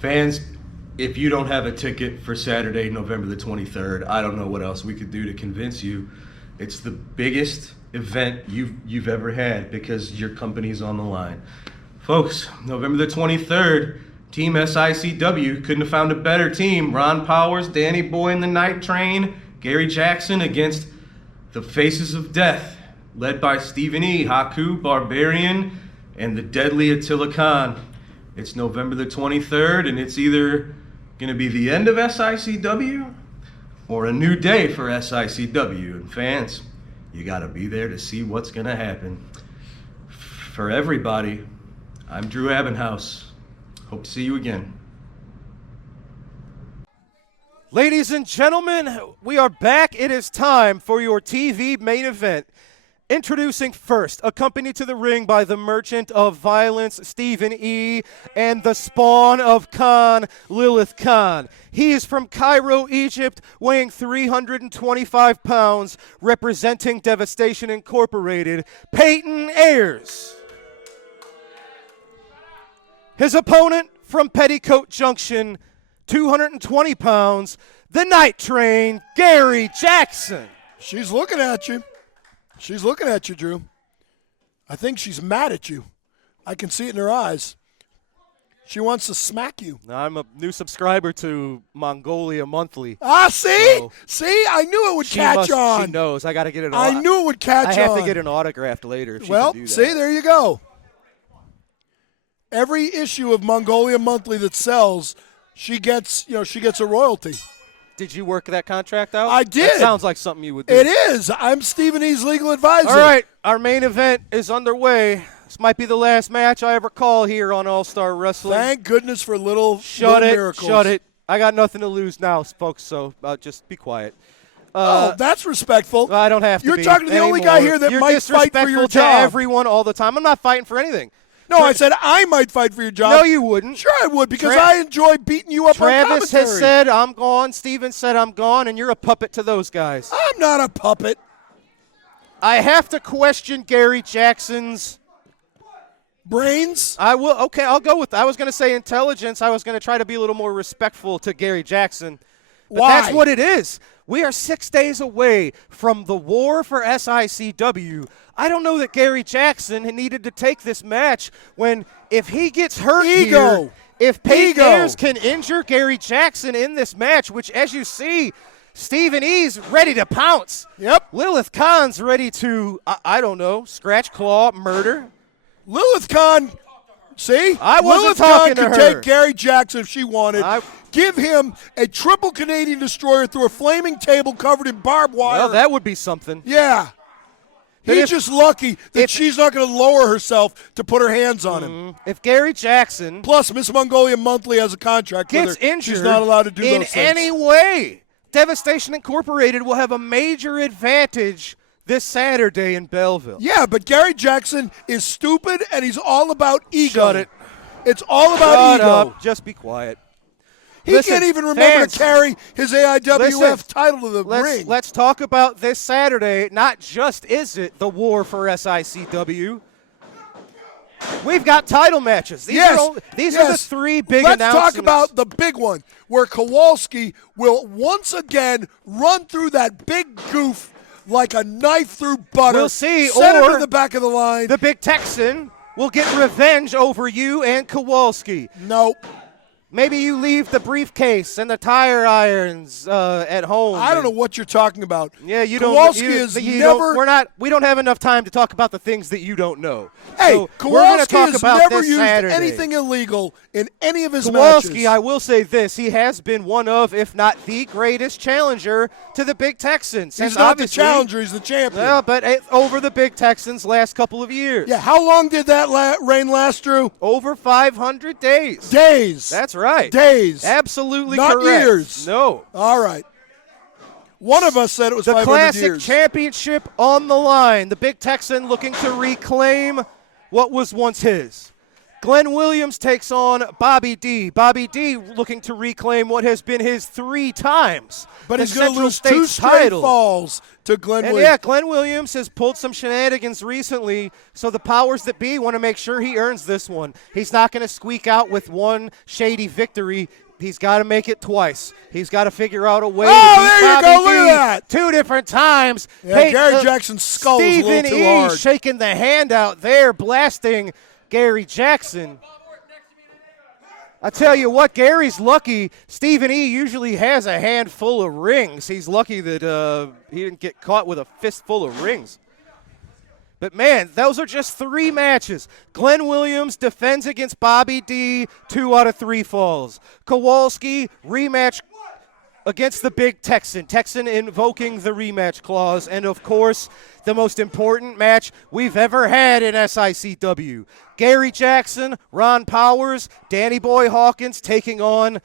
Fans, if you don't have a ticket for Saturday, November the 23rd, I don't know what else we could do to convince you. It's the biggest event you've ever had because your company's on the line. Folks, November the 23rd, Team SICW couldn't have found a better team. Ron Powers, Danny Boy and the Night Train, Gary Jackson against the Faces of Death, led by Stephen E., Haku, Barbarian, and the deadly Attila Khan. It's November the 23rd, and it's either going to be the end of SICW or a new day for SICW. And fans, you got to be there to see what's going to happen. For everybody, I'm Drew Abbenhouse. Hope to see you again. Ladies and gentlemen, we are back. It is time for your TV main event. Introducing first, accompanied to the ring by the Merchant of Violence, Stephen E., and the spawn of Khan, Lilith Khan. He is from Cairo, Egypt, weighing 325 pounds, representing Devastation Incorporated, Peyton Ayers. His opponent from Petticoat Junction, 220 pounds, the Night Train, Gary Jackson. She's looking at you. She's looking at you, Drew. I think she's mad at you. I can see it in her eyes. She wants to smack you. I'm a new subscriber to Mongolia Monthly. Ah, see? So see? I knew it would catch on. She knows. I got to get it. I knew it would catch on. I have to get an autographed later. If well, she can do that. See, there you go. Every issue of Mongolia Monthly that sells, she gets a royalty. Did you work that contract out? I did. That sounds like something you would do. It is. I'm Stephen E.'s legal advisor. All right, our main event is underway. This might be the last match I ever call here on All-Star Wrestling. Thank goodness for little miracles. Shut it. I got nothing to lose now, folks, so just be quiet. That's respectful. I don't have to You're talking to the only guy here that might fight for your You're disrespectful to job. everyone all the time. I'm not fighting for anything. No, I said I might fight for your job. No, you wouldn't. Sure I would, because I enjoy beating you up on commentary. Travis has said I'm gone. Steven said I'm gone, and you're a puppet to those guys. I'm not a puppet. I have to question Gary Jackson's brains. I will. Okay, I'll go with that. I was going to say intelligence. I was going to try to be a little more respectful to Gary Jackson. But Why? That's what it is. We are 6 days away from the war for SICW. I don't know that Gary Jackson needed to take this match when if he gets hurt here, if Peyton Ayers can injure Gary Jackson in this match, which as you see, Stephen E's ready to pounce. Yep. Lilith Khan's ready to, I don't know, scratch, claw, murder. Lilith Khan, see? I wasn't Lilith talking Khan to could her. take Gary Jackson if she wanted. Give him a triple Canadian destroyer through a flaming table covered in barbed wire. Well, that would be something. Yeah. He's just lucky that she's not going to lower herself to put her hands on him. If Gary Jackson plus Miss Mongolia Monthly has a contract gets with her, injured she's not allowed to do in those things. any way, Devastation Incorporated will have a major advantage this Saturday in Belleville. Yeah, but Gary Jackson is stupid and he's all about ego. Shut it. It's all about ego. Up. Just be quiet. He can't even remember to carry his AIWF title to the ring. Let's talk about this Saturday. Not just is it the war for SICW. We've got title matches. These are the three big announcements. Let's talk about the big one where Kowalski will once again run through that big goof like a knife through butter. We'll see. Send him Or to the back of the line. the Big Texan will get revenge over you and Kowalski. Nope. Maybe you leave the briefcase and the tire irons at home. I don't know what you're talking about. Yeah, you Kowalski don't. is you never. We don't have enough time to talk about the things that you don't know. Hey, so Kowalski we're going to talk has about never this used Saturday. anything illegal in any of his Kowalski, matches. I will say this: he has been one of, if not the greatest challenger to the Big Texans. He's not the challenger; he's the champion. Well, but over the Big Texans last couple of years. Yeah, how long did that reign last, Drew? Over 500 days. Days. That's right. Days. Absolutely not correct. Years. No. All right. One of us said it was the 500 Classic years. Championship on the line. The Big Texan looking to reclaim what was once his. Glenn Williams takes on Bobby D. Bobby D looking to reclaim what has been his 3 times. But the he's going to Central lose States 2 straight title. falls to Glenn And Williams. yeah, Glenn Williams has pulled some shenanigans recently, so the powers that be want to make sure he earns this one. He's not going to squeak out with one shady victory. He's got to make it twice. He's got to figure out a way to beat there you Bobby go. Look D at that. 2 different times. Yeah, Gary Jackson's skull is a Stephen little too E. hard. shaking the hand out there, blasting Gary Jackson. I tell you what, Gary's lucky. Stephen E. usually has a handful of rings. He's lucky that he didn't get caught with a fistful of rings. But, man, those are just 3 matches. Glenn Williams defends against Bobby D, 2 out of 3 falls. Kowalski, rematch against the Big Texan. Texan invoking the rematch clause. And, of course, the most important match we've ever had in SICW. Gary Jackson, Ron Powers, Danny Boy Hawkins taking on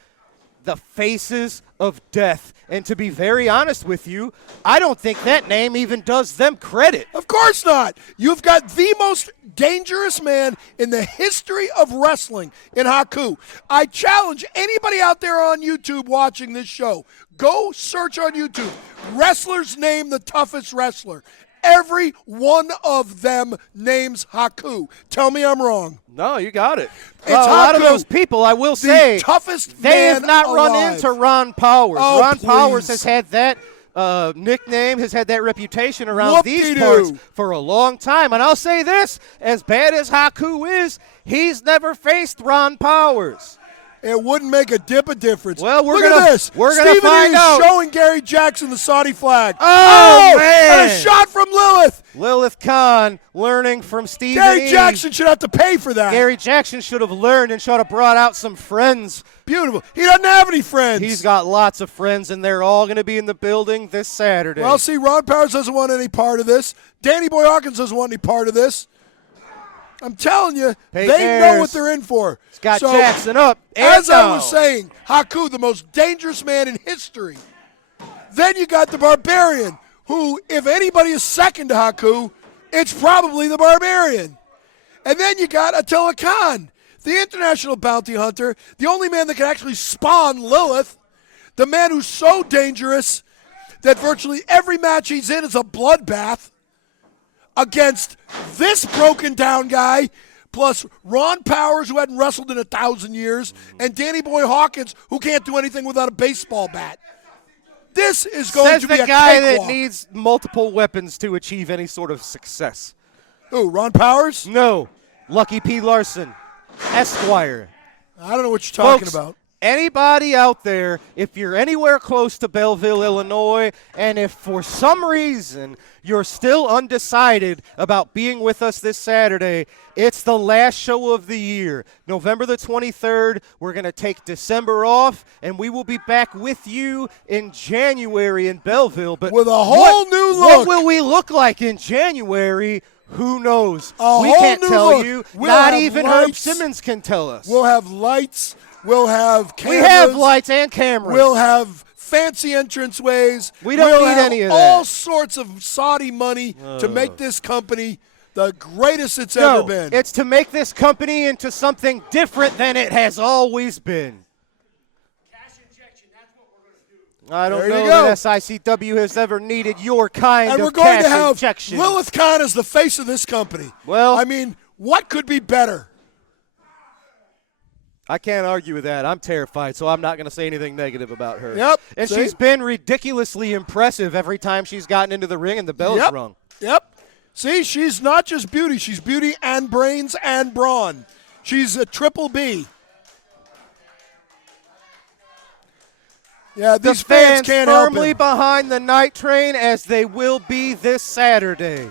the Faces of Death. And to be very honest with you, I don't think that name even does them credit. Of course not. You've got the most dangerous man in the history of wrestling in Haku. I challenge anybody out there on YouTube watching this show, go search on YouTube, wrestlers name the toughest wrestler. Every one of them names Haku. Tell me I'm wrong. No, you got it. It's a lot of Haku, those people, I will say, toughest they have man not run alive. into Ron Powers. Oh, Ron Powers please. has had that nickname, has had that reputation around these parts for a long time. And I'll say this, as bad as Haku is, he's never faced Ron Powers. It wouldn't make a dip of difference. Well, Look at this. We're gonna Stephen find E. out. showing Gary Jackson the Saudi flag. Oh, man. And a shot from Lilith. Lilith Khan learning from Stephen Gary E. Jackson should have to pay for that. Gary Jackson should have learned and should have brought out some friends. Beautiful. He doesn't have any friends. He's got lots of friends, and they're all going to be in the building this Saturday. Well, see, Ron Powers doesn't want any part of this. Danny Boy Hawkins doesn't want any part of this. I'm telling you, they know what they're in for. It's got So, Jackson up and as I down. was saying, Haku, the most dangerous man in history. Then you got the Barbarian, who, if anybody is second to Haku, it's probably the Barbarian. And then you got Attila Khan, the international bounty hunter, the only man that can actually spawn Lilith, the man who's so dangerous that virtually every match he's in is a bloodbath against this broken down guy, plus Ron Powers, who hadn't wrestled in 1,000 years, and Danny Boy Hawkins, who can't do anything without a baseball bat. This is going Says to be the a guy cakewalk. that needs multiple weapons to achieve any sort of success. Who, Ron Powers? No. Lucky P. Larson, Esquire. I don't know what you're talking Folks, about. Anybody out there, if you're anywhere close to Belleville, Illinois, and if for some reason you're still undecided about being with us this Saturday, it's the last show of the year. November the 23rd, we're going to take December off, and we will be back with you in January in Belleville. But with a whole new look. What will we look like in January? Who knows? A We whole can't new tell look. you. We'll Not have even Herb lights. Simmons can tell us. We'll have lights. We'll have cameras. We have lights and cameras. We'll have fancy entranceways. We don't we'll need have any of all that. sorts of Saudi money to make this company the greatest it's ever been. It's to make this company into something different than it has always been. I don't There know you go. that SICW has ever needed your kind And of we're going cash to have injection. Lilith Khan as the face of this company. Well, I mean, what could be better? I can't argue with that. I'm terrified, so I'm not going to say anything negative about her. Yep. And see? she's been ridiculously impressive every time she's gotten into the ring and the bell's Yep. rung. Yep. See, she's not just beauty. She's beauty and brains and brawn. She's a triple B. Yeah, these fans can't help firmly it. behind the night train as they will be this Saturday.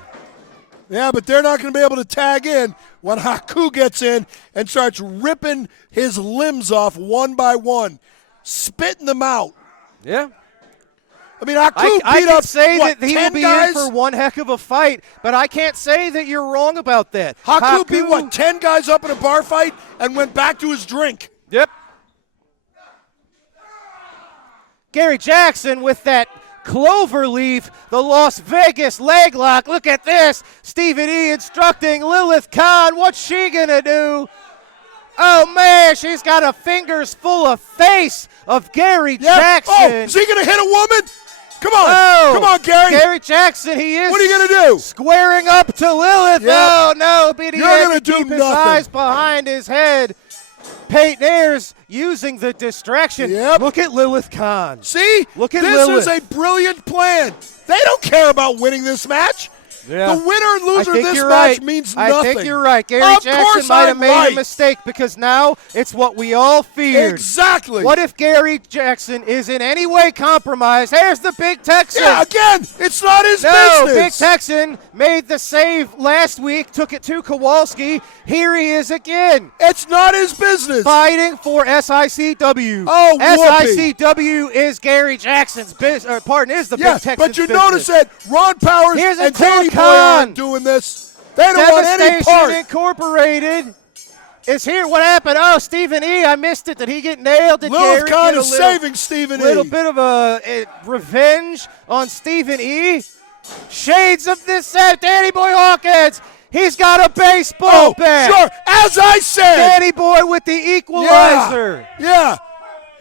Yeah, but they're not going to be able to tag in when Haku gets in and starts ripping his limbs off one by one, spitting them out. Yeah. I mean, Haku I beat can up, say what, that he 10 will be guys? in for one heck of a fight, but I can't say that you're wrong about that. Haku beat, what, 10 guys up in a bar fight and went back to his drink. Yep. Gary Jackson with that clover leaf, the Las Vegas leg lock. Look at this. Stephen E. instructing Lilith Khan. What's she going to do? Oh, man, she's got her fingers full of face of Gary Jackson. Oh, is he going to hit a woman? Come on. Oh, Come on, Gary. Gary Jackson, he is. What are you going to do? Squaring up to Lilith. Yep. Oh, no, but he You're had gonna to do keep his nothing. eyes behind his head. Peyton Ayers using the distraction. Yep. Look at Lilith Khan. See? Look at this Lilith. is a brilliant plan. They don't care about winning this match. Yeah. The winner and loser I of think this you're match right. means I nothing. think you're right. Gary Of Jackson course might have I'm made right. a mistake because now it's what we all feared. Exactly. What if Gary Jackson is in any way compromised? Here's the Big Texan. Yeah, again, it's not his No, business. Big Texan made the save last week, took it to Kowalski. Here he is again. It's not his business. Fighting for SICW. Oh, whoopee. SICW is Gary Jackson's business. Is the Big Texan's but you business. notice that Ron Powers Here's and Attila Danny Boy Khan. aren't doing this. They don't want any Devastation part. Incorporated is here. What happened? Oh, Stephen E. I missed it. Did he get nailed? Did Lilith Gary Khan get a is little, saving Stephen E. little bit of a revenge on Stephen E.? Shades of this set. Danny Boy Hawkins. He's got a baseball bat. Sure, as I said. Danny Boy with the equalizer. Yeah.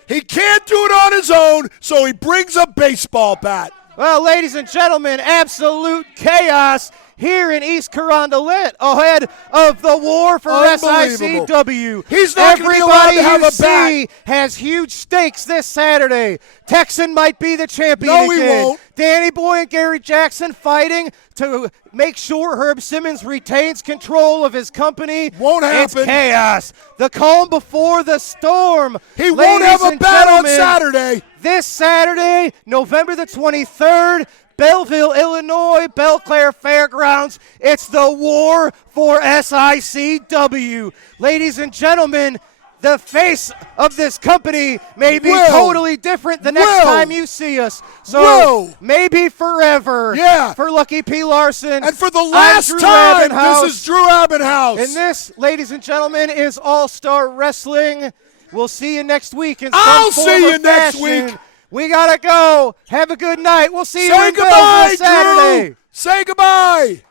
He can't do it on his own, so he brings a baseball bat. Well, ladies and gentlemen, absolute chaos here in East Carondelet ahead of the war for Unbelievable. SICW. He's not going to be allowed to have a bat. Has huge stakes this Saturday. Texan might be the champion No, he again. won't. Danny Boy and Gary Jackson fighting to make sure Herb Simmons retains control of his company. Won't It's happen. chaos. The calm before the storm. He won't Ladies have a and bat on gentlemen, Saturday. This Saturday, November the 23rd, Belleville, Illinois, Belclair Fairgrounds. It's the war for SICW. Ladies and gentlemen, the face of this company may be totally different the next time you see us. So maybe forever. Yeah. For Lucky P. Larson. And for the last Drew time, Abendhaus. this is Drew Abendhaus. And this, ladies and gentlemen, is All-Star Wrestling. We'll see you next week in some I'll form see or you next fashion. week. We gotta go. Have a good night. We'll see you Say in goodbye, Belleville Saturday. Drew. Say goodbye.